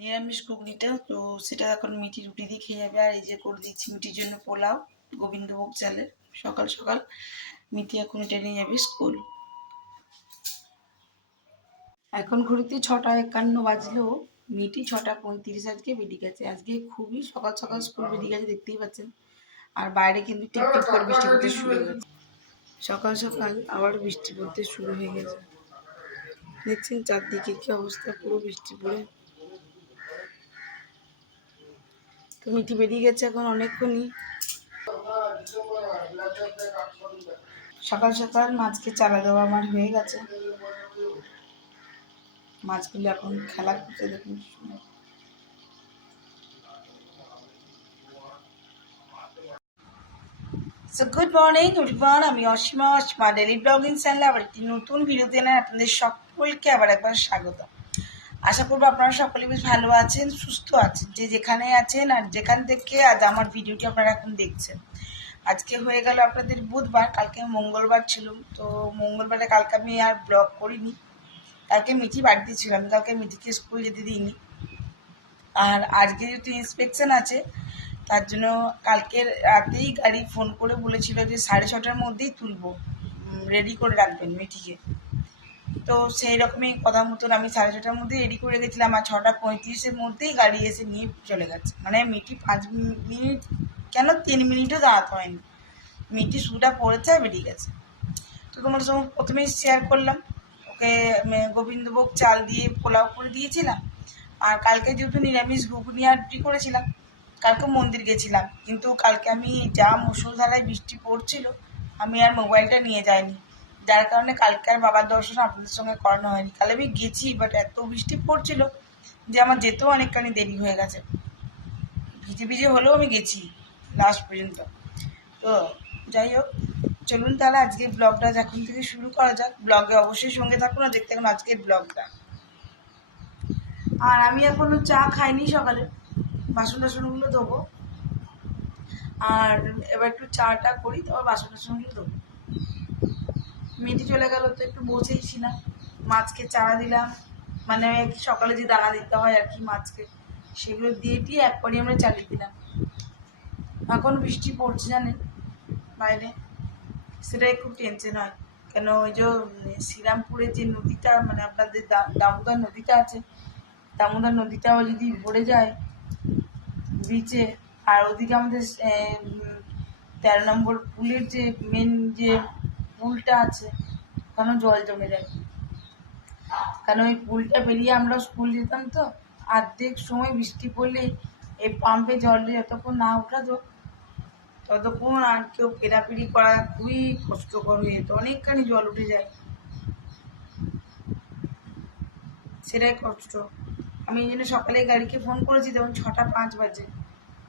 নিরামিষ ঘুগনিটা, তো সেটা এখন রুটি খেয়ে যাবে। আর এই যে করে দিচ্ছি মিটির জন্য পোলাও, গোবিন্দভোগ চালের, সকাল সকাল। মিটি এখন এটা নিয়ে যাবে স্কুল। এখন ঘড়িতে ছটা একান্ন বাজলো মিটি ছটা পঁয়ত্রিশ আজকে বেরিয়ে গেছে। আজকে খুবই সকাল সকাল স্কুল বেরিয়ে গেছে, দেখতেই পাচ্ছেন। আর বাইরে কিন্তু টিপ করে বৃষ্টি পড়তে শুরু হয়ে গেছে সকাল সকাল আবার বৃষ্টি পড়তে শুরু হয়ে গেছে। দেখছেন চারদিকে কি অবস্থা, পুরো বৃষ্টি পড়ে। তো মিটি বেরিয়ে গেছে এখন অনেকক্ষণই। সকাল সকাল মাছকে চালা দেওয়া আমার হয়ে গেছে। মাছগুলো এখন খেলা করতে দেখুন। সো গুড মর্নিং এভরিওয়ান আমি অসীমা অসীমা ডেলি ব্লগিং চ্যানেলে আবার একটি নতুন ভিডিওতে এনে আপনাদের সকলকে আবার একবার স্বাগত আশা করব আপনারা সকলে বেশ ভালো আছেন, সুস্থ আছেন, যে যেখানে আছেন আর যেখান থেকে আজ আমার ভিডিওটি আপনারা এখন দেখছেন। আজকে হয়ে গেল আপনাদের বুধবার, কালকে মঙ্গলবার ছিল। তো মঙ্গলবারে কালকে আমি আর ব্লগ করিনি। কালকে মিঠি বাড়িতে ছিল, আমি কালকে মিঠিকে স্কুল যেতে দিইনি। আর আজকে যেহেতু ইন্সপেকশন আছে তার জন্য কালকে রাতেই গাড়ি ফোন করে বলেছিল যে সাড়ে ছটার মধ্যেই তুলব। রেডি করে রাখবেন মিঠিকে তো সেই রকমই কথা মতন আমি সাড়ে ছটার মধ্যে রেডি করে গেছিলাম আর ছটা পঁয়ত্রিশের মধ্যেই গাড়ি এসে নিয়ে চলে গেছে। মানে মিটি পাঁচ মিনিট, কেন তিন মিনিটও দাঁড়াতে হয়নি? মিটি শুটা পড়েছে আর বেরিয়ে গেছে। তো তোমার সঙ্গে প্রথমেই শেয়ার করলাম। ওকে গোবিন্দভোগ চাল দিয়ে পোলাও করে দিয়েছিলাম। আর কালকে যেহেতু নিরামিষ ঘুগনি আর রুটি করেছিলাম কালকে মন্দির গেছিলাম। কিন্তু কালকে আমি যা মুসলধারায় বৃষ্টি পড়ছিল, আমি আর মোবাইলটা নিয়ে যাইনি। যার কারণে কালকে আর বাবার দর্শন আপনাদের সঙ্গে করানো হয়নি। কালে আমি গেছি বাট এত বৃষ্টি পড়ছিল যে আমার যেতেও অনেকখানি দেরি হয়ে গেছে। ভিজে ভিজে হলেও আমি গেছি লাস্ট পর্যন্ত। তো যাই হোক, চলুন তাহলে আজকে ব্লগটা এখন থেকে শুরু করা যাক। ব্লগে অবশ্যই সঙ্গে থাকুন আর দেখতে থাকুন আজকের ব্লগটা আর আমি এখনও চা খাইনি সকালে। বাসন টাসনগুলো দেবো আর এবার একটু চাটা করি, তারপর বাসন টাসনগুলো দেবো মেয়েটি চলে গেল, তো একটু বসেইছি না। মাছকে চারা দিলাম। মানে সকালে যে দানা দিতে হয় আর কি মাছকে, সেগুলো দিয়ে দিয়ে একবারই আমরা চালিয়ে দিলাম। এখন বৃষ্টি পড়ছে জানে বাইরে। সেটাই খুব টেনশন হয়। কেন ওই যে শ্রীরামপুরের যে নদীটা মানে আপনাদের দামোদর নদীটা আছে, দামোদর নদীটাও যদি ভরে যায় বিচে আর ওদিকে আমাদের তেরো নম্বর পুলের যে মেন যে পুলটা আছে ওখানেও জল জমে যায়? কারণ ওই পুলটা বেরিয়ে আমরা স্কুল যেতাম তো, অর্ধেক সময় বৃষ্টি পড়লে এই পাম্পে জল যতক্ষণ না উঠাতো ততক্ষণ আর কেউ পেরাপিরি করা খুবই কষ্টকর হয়ে যেত, অনেকখানি জল উঠে যায়। সেটাই কষ্ট। আমি এই জন্য সকালে গাড়িকে ফোন করেছি, তখন ছটা পাঁচ বাজে।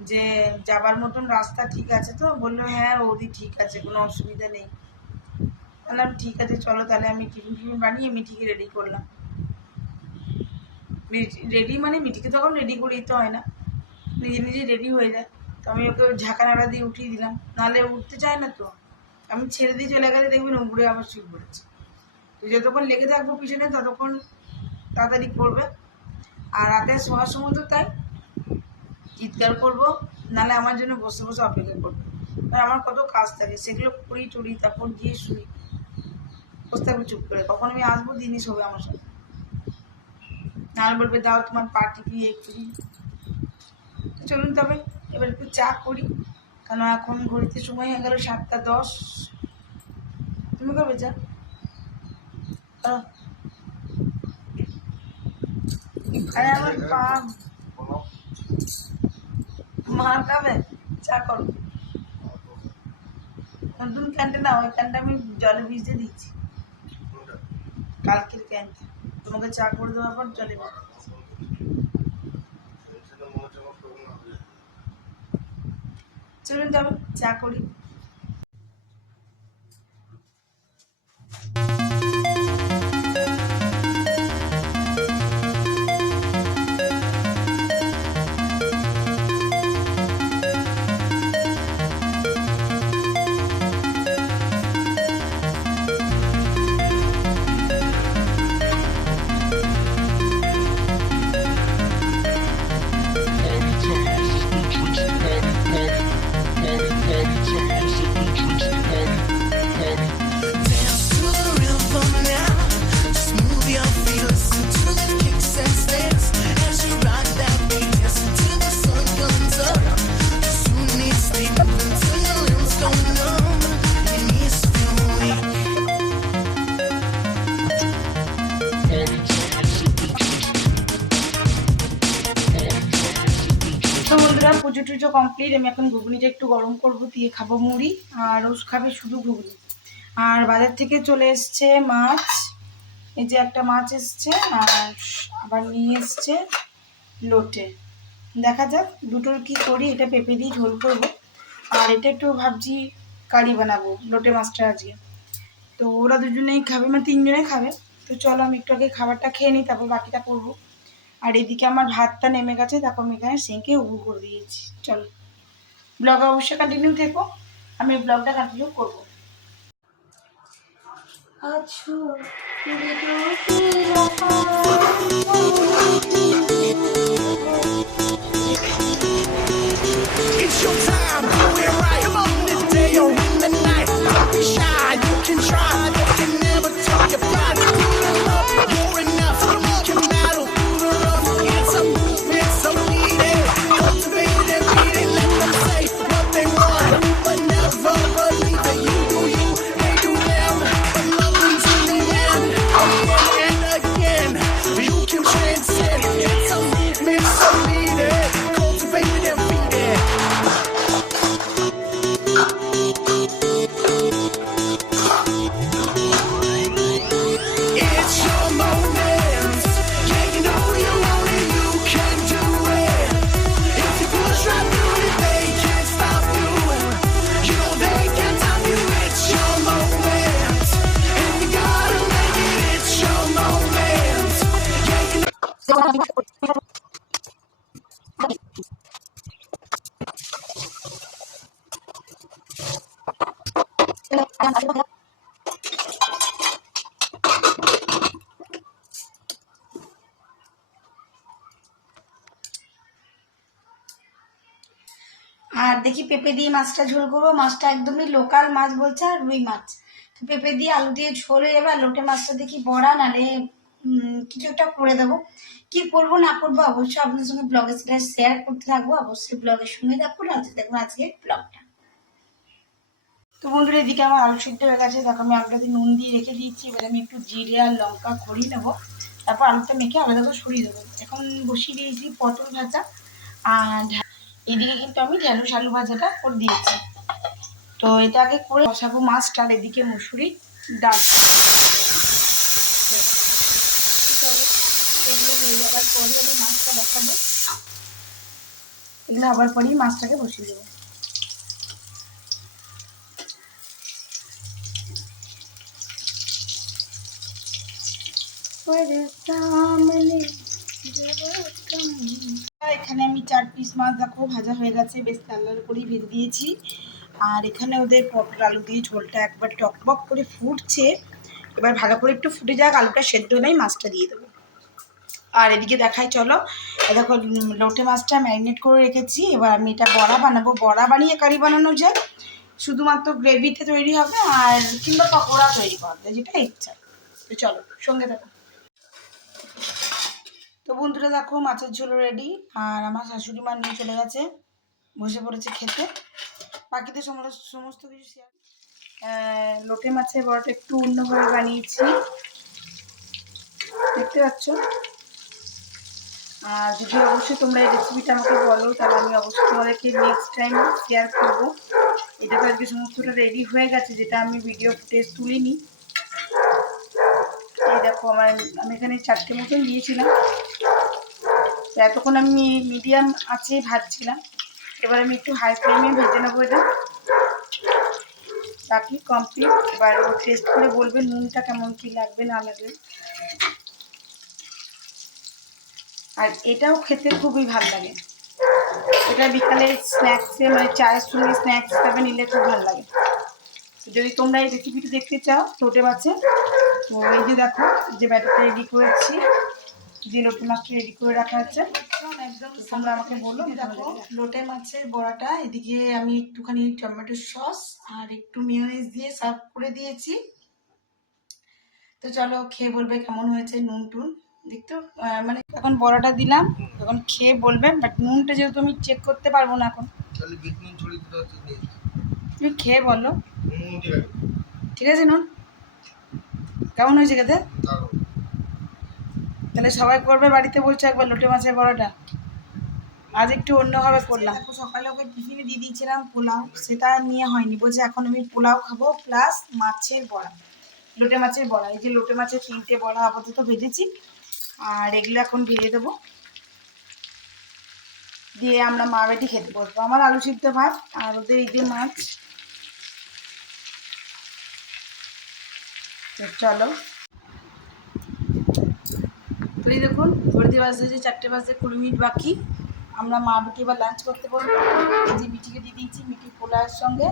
যে যাবার মতন রাস্তা ঠিক আছে তো? বলল হ্যাঁ ওদি ঠিক আছে, কোনো অসুবিধা নেই। বললাম, ঠিক আছে, চলো তাহলে আমি টিফিন টিফিন বানিয়ে মিঠিকে রেডি করলাম। রেডি মানে মিঠিকে তখন রেডি করে দিতে হয় না। নিজে নিজে রেডি হয়ে যায়। তো আমি ওকে ঝাঁকা নাড়া দিয়ে উঠিয়ে দিলাম। নাহলে উঠতে চায় না তো। আমি ছেড়ে দিয়ে চলে গেলে দেখবেন উড়ে আবার শুয়ে পড়েছে। তো যতক্ষণ লেগে থাকব পিছনে, ততক্ষণ তাড়াতাড়ি করবে। আর রাতে শোয়ার সময় তো তাই। চিৎকার করব, নাহলে আমার জন্য বসে বসে অপেক্ষা করব। আর আমার কত কাজ থাকে, সেগুলো করি, টরি, তারপর গিয়ে শুই। বসে থাকবে চুপ করে। কখন আমি আসব, দিনই শোবে আমার সাথে। নাহলে বলবে, দাও তোমার পার্টি কি এই করি। চলুন তবে, এবার একটু চা করি। কেন এখন ঘড়িতে সময় হয়ে গেল সাতটা দশ। তুমি কবে চা? আরে আমার পা মা খাবে চা করো। নতুন ক্যানটা না, ওই ক্যানটা আমি জলে ভিজতে দিচ্ছি। কালকের ক্যানটা তোমাকে চা করে দেওয়ার পর জলে চলুন তবে চা করি। পুজো কমপ্লিট আমি এখন ঘুগনিটা একটু গরম করব দিয়ে খাব মুড়ি আর রোজ খাবে শুধু ঘুগনি। আর বাজার থেকে চলে এসছে মাছ। এই যে একটা মাছ এসছে আর আবার নিয়ে এসছে লোটে। দেখা যাক দুটোর কি করি, এটা পেঁপে দিয়ে ঝোল করব। আর এটা একটু ভাবছি কারি বানাবো, লোটে মাছটা আজকে। তো ওরা দুজনেই খাবে মানে তিনজনে খাবে। তো চলো আমি একটু আগে খাবারটা খেয়ে নিই, তারপর বাকিটা করব। আর এদিকে আমার ভাতটা নেমে গেছে তারপর আমি এখানে সেঁকে উবু করে দিয়েছি। চলো। ব্লগ অবশ্যই কন্টিনিউ থেকো আমি ব্লগটা কন্টিনিউ করব। It's your time, আর দেখি পেঁপে দিয়ে মাছটা ঝোল করব। মাছটা একদমই লোকাল মাছ বলছে আর রুই মাছ। পেঁপে দিয়ে আলু দিয়ে ঝোল হয়ে লোটে মাছটা দেখি বড়া নালে কিছু একটা করে দেবো। কি করব না করব অবশ্যই আপনার সঙ্গে ব্লগে সেটা শেয়ার করতে থাকব। অবশ্যই ব্লগের সঙ্গে দেখুন আজকে ব্লগটা তো বন্ধুরা, এদিকে আমার আলু সিদ্ধ হয়ে গেছে। দেখো, আমি আলুটাতে নুন দিয়ে রেখে দিয়েছি। এবার আমি একটু জিরে আর লঙ্কা খড়িয়ে নেব। তারপর আলুটা মেখে আলাদা করে সরিয়ে দেবো। এখন বসিয়ে দিয়েছি পটল ভাজা আর এদিকে কিন্তু আমি ঢেঁড়স আলু ভাজাটা করে দিয়েছি তো এটা আগে করে বসাবো মাছটা আর এদিকে মুসুরি ডাল চলো, এগুলো হয়ে যাওয়ার পরে আমি মাছটা বসাবো এগুলো হবার পরেই মাছটাকে বসিয়ে দেবো तेरे सामने এখানে আমি চার পিস মাছ দেখো, ভাজা হয়ে গেছে, বেশ লাল লাল করেই ভেজে দিয়েছি। আর এখানে ওদের পটল আলু দিয়ে ঝোলটা একবার টকবক করে ফুটছে। এবার ভালো করে একটু ফুটে যাক, আলুটা সেদ্ধ নেই মাছটা দিয়ে দেবো। আর এদিকে দেখাই, চলো। দেখো লোটে মাছটা ম্যারিনেট করে রেখেছি। এবার আমি এটা বড়া বানাবো। বড়া বানিয়ে কারি বানানো যায় শুধুমাত্র গ্রেভিতে তৈরি হবে আর কিংবা পকোড়া তৈরি করা যেটা ইচ্ছা। তো চলো, সঙ্গে থাকো। তো বন্ধুরা দেখো মাছের ঝোল রেডি আর আমার শাশুড়ি মা নিয়ে চলে গেছে, বসে পড়েছে খেতে। বাকিদের সমস্ত সমস্ত কিছু শেয়ার লোটে মাছের বড়টা একটু অন্যভাবে বানিয়েছি। দেখতে পাচ্ছ? আর যদি অবশ্যই তোমরা এই রেসিপিটা আমাকে বলো, তাহলে আমি অবশ্যই তোমাদেরকে নেক্সট টাইম শেয়ার করব। এটা তো আজকে সমস্তটা রেডি হয়ে গেছে, যেটা আমি ভিডিও ফুটেজ তুলিনি। এই দেখো আমার, আমি এখানে চারটে মতন দিয়েছিলাম। তো এতক্ষণ আমি মিডিয়াম আছে ভাজছিলাম। এবার আমি একটু হাই ফ্লেমে ভেজে নেব এটা। বাকি কমপ্লিট এবার ও টেস্ট করে বলবে নুনটা কেমন কি লাগবে না লাগবে। আর এটাও খেতে খুবই ভালো লাগে। এটা বিকালে স্ন্যাক্সে মানে চায়ের সঙ্গে স্ন্যাক্স হিসাবে নিলে খুব ভালো লাগে। যদি তোমরা এই রেসিপিটা দেখতে চাও টোটে মাছে তো এই যে দেখো যে ব্যাটারটা রেডি করেছি যে লোটে মাছটা রেডি করে রাখা আছে তোমরা আমাকে বলো দেখো লোটে মাছের বড়াটা এদিকে আমি একটুখানি টমেটো সস আর একটু মিওনিজ দিয়ে সার্ভ করে দিয়েছি। তো চলো খেয়ে বলবে কেমন হয়েছে নুন টুন দেখতো মানে এখন বড়াটা দিলাম এখন খেয়ে বলবে বাট নুনটা যেহেতু আমি চেক করতে পারব না এখন। তুমি খেয়ে বলো। ঠিক আছে নুন? কেমন হয়েছে খেতে? তাহলে সবাই করবে বাড়িতে বলছো একবার লোটে মাছের বড়াটা আজ একটু অন্যভাবে করলাম। দেখো সকালে ওকে টিফিনে দিয়ে দিয়েছিলাম পোলাও সেটা নিয়ে হয়নি। বলছে এখন আমি পোলাও খাব প্লাস মাছের বড়া লোটে মাছের বড়া। এই যে লোটে মাছের তিনটে বড়া আপাতত ভেজেছি আর এগুলো এখন ভেজে দেবো। দিয়ে আমরা মা বেটি খেতে বসবো। আমার আলু সিদ্ধ ভাত আর ওদের এই যে মাছ। তো চলো। তো এই দেখুন ঘড়িতে বাজতে যে চারটে বাজতে কুড়ি মিনিট বাকি। আমরা মা বেটি এবার লাঞ্চ করতে বলব। এই যে মিঠিকে দিয়ে দিয়েছি মিঠি পোলার সঙ্গে।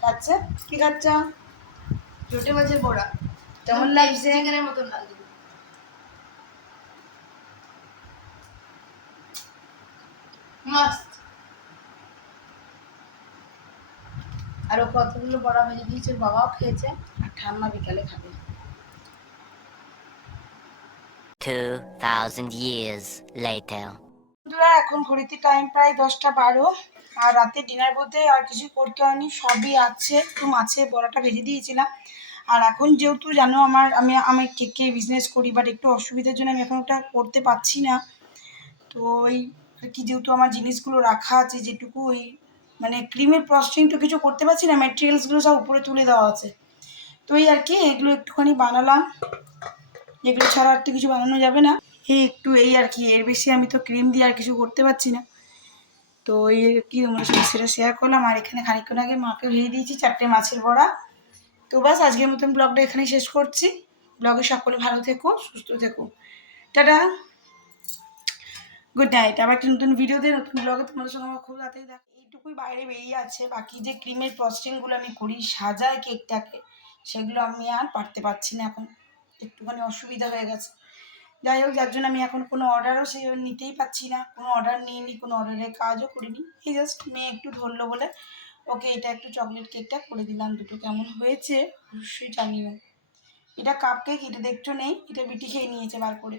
খাচ্ছে? কি খাচ্ছ? লোটে মাছের বড়া। কেমন লাগছে? চিকেনের মতন লাগছে। মাস্ট আর ও কতগুলো বড়া ভেজে দিয়েছে বাবাও খেয়েছে আর ঠাম্মা বিকালে খাবে। 2,000 years later. বন্ধুরা এখন ঘড়িতে টাইম প্রায় দশটা বারো আর রাতে ডিনার বলতে আর কিছু করতে হয়নি সবই আছে একটু মাছের বড়াটা ভেজে দিয়েছিলাম। আর এখন যেহেতু জানো আমার আমি আমি কেকে বিজনেস করি বাট একটু অসুবিধার জন্য আমি এখন ওটা করতে পারছি না। তো ওই আর কি যেহেতু আমার জিনিসগুলো রাখা আছে যেটুকু ওই মানে ক্রিমের প্রসেসিং তো কিছু করতে পারছি না ম্যাটেরিয়ালসগুলো সব উপরে তুলে দেওয়া আছে। তো এই আর কি, এগুলো একটুখানি বানালাম। এগুলো ছাড়া আর তো কিছু বানানো যাবে না। এই একটু এই আর কি, এর বেশি আমি তো ক্রিম দিয়ে আর কিছু করতে পারছি না। তো এই কি তোমার সাথে সেটা শেয়ার করলাম। আর এখানে খানিকক্ষণ আগে মাকে ভেজে দিয়েছি চারটে মাছের বড়া। তো বাস আজকের মতন ব্লগটা এখানেই শেষ করছি। ব্লগে সকলে ভালো থেকো, সুস্থ থেকো। টাটা! গুড নাইট আবার একটা নতুন ভিডিওতে নতুন ব্লগে তোমাদের সঙ্গে আমার খুব তাড়াতাড়ি দেখ এইটুকুই বাইরে বেরিয়ে আছে। বাকি যে ক্রিমের প্রসেসিংগুলো আমি করি সাজাই কেকটাকে সেগুলো আমি আর পারতে পারছি না এখন। একটুখানি অসুবিধা হয়ে গেছে। যাই হোক, যার জন্য আমি এখন কোনো অর্ডারও সে নিতেই পাচ্ছি না। কোনো অর্ডার নিইনি, কোনো অর্ডারের কাজও করিনি। এই জাস্ট মেয়ে একটু ধরলো বলে, ওকে, এটা একটু চকলেট কেকটা করে দিলাম, দুটো কেমন হয়েছে? অবশ্যই জানিও। এটা কাপ কেক এটা দেখছ নেই? এটা বিটি খেয়ে নিয়েছে বার করে।